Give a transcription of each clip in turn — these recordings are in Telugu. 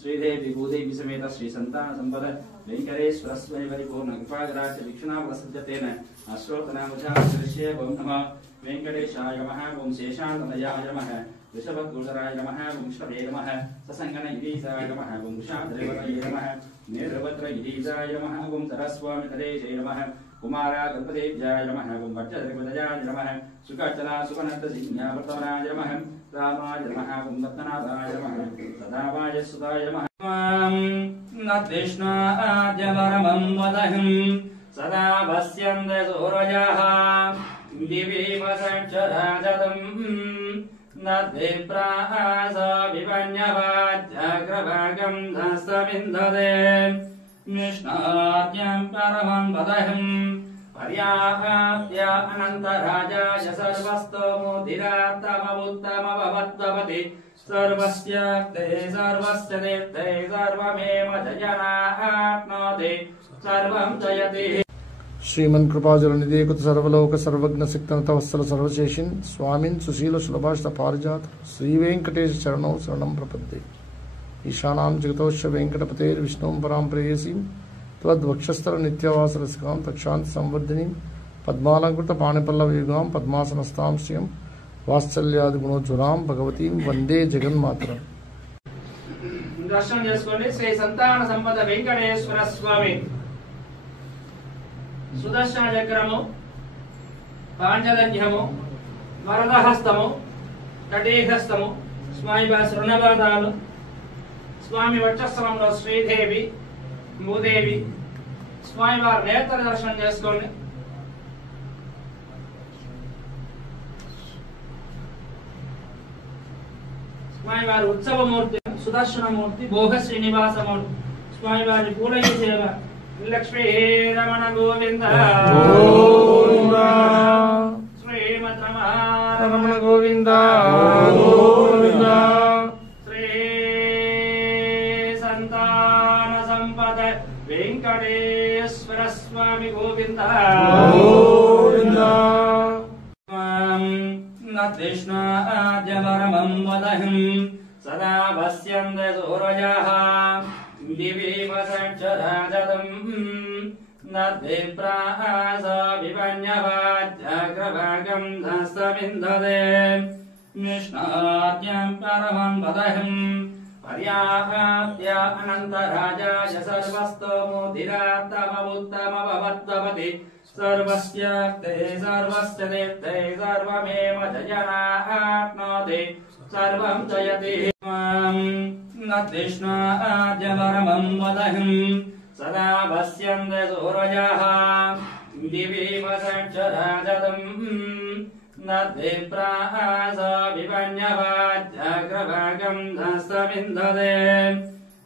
श्रीदेवी भूदेवी समेत श्री संतान संपद वेंकटेश्वर स्वामी परिपूर्ण कृपाग्राह्य दीक्षिणावसज्जतेन अश्रोतनामजाश्रय ओम नमः वेंकटेशाय नमः ओम शेषान्तमयाय नमः वृषभद्गुजराय नमः ओम विष्णवे नमः ससंगनगिरीशाय नमः ओम वृषाद्रेवतये नमः नेत्रवत्रगिरीशाय नमः ओम सरस्वामी तदेशे नमः कुमारागल्पदेव्याय नमः ओम वज्रद्रिपदयाय नमः सुकाचला सुकनन्दसिंहावर्तमनाय नमः रामाय नमः ओम रत्नाभाय नमः सदाभाय सुताय नमः न कृष्णाद्यवरमं वदहं सदा वस्यन्ते सूरजः दिवि वसक्षराजतम् न विप्रास विपन्यवाज्यग्रभागं धस्तविन्दते कृष्णाद्यं परमं वदहं पर्याप्य अनन्तराजाय सर्वस्तोमुदिरात्तमवुत्तमभवद्भवति सर्वस्य ते सर्वस्य देवते सर्वमेव जयनाप्नोति सर्वं जयति। श्रीमन कृपाजल निधि कुत सर्वलोक सर्वज्ञ सिक्तन तवत्सल सर्वशेषिन स्वामिन सुशील सुलभाषित पारिजात श्री वेंकटेश चरणौ शरणं प्रपद्ये। ईशानां जगतोश्च वेंकटपतेर विष्णुं परां प्रेयसीं त्वद्वक्षस्थल नित्यवास रसिकां तक्षान्ति संवर्धिनीं पद्मालंकृत पाणिपल्लवयुगां पद्मासनस्तां श्रियं वात्सल्यादि गुणोज्ज्वलां भगवतीं वंदे जगन्मातरम्। दर्शन చేసుకోండి శ్రీ సంతాన సంపద వెంకటేశ్వర స్వామి సుదర్శన చక్రము పాంచజన్యము వరదహస్తము కటీహస్తము స్వామి వారి రుణపాదాలు స్వామి వక్షస్థలంలో శ్రీదేవి భూదేవి స్వామి వారి నేత్ర దర్శనం చేసుకోండి। స్వామి వారి ఉత్సవమూర్తి సుదర్శనమూర్తి భోగ శ్రీనివాసమూర్తి స్వామి వారి పూలయ్య సేవ లక్ష్మీ రమణ గోవింద శ్రీమద్ రమణ గోవింద శ్రీ సంతాన సంపద వెంకటేశ్వర స్వామి గోవింద कृष्णाद्यवरमं वदहं सदा वस्यन्ते सूरजः दिवि वसक्षराजतम् न विप्रास विपन्यवाज्यग्रभागं धस्तविन्दते कृष्णाद्यं परमं वदहं पर्याप्य अनन्तराजाय सर्वस्तोमुदिरात्तमवुत्तमभवद्भवति सर्वस्य ते सर्वस्य देवते सर्वमेव जयनाप्नोति सर्वं जयति। न कृष्णाद्यवरमं वदहं सदा वस्यन्ते सूरजः दिवि वसक्षराजतम् न विप्रास विपन्यवाज्यग्रभागं धस्तविन्दते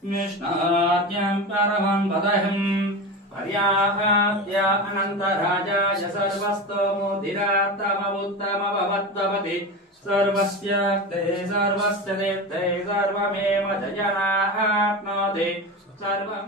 कृष्णाद्यं परमं वदहं पर्याप्य अनन्तराजाय सर्वस्तोमुदिरात्तमवुत्तमभवद्भवति सर्वस्य ते सर्वस्य देवते सर्वमेव जयनाप्नोति सर्वं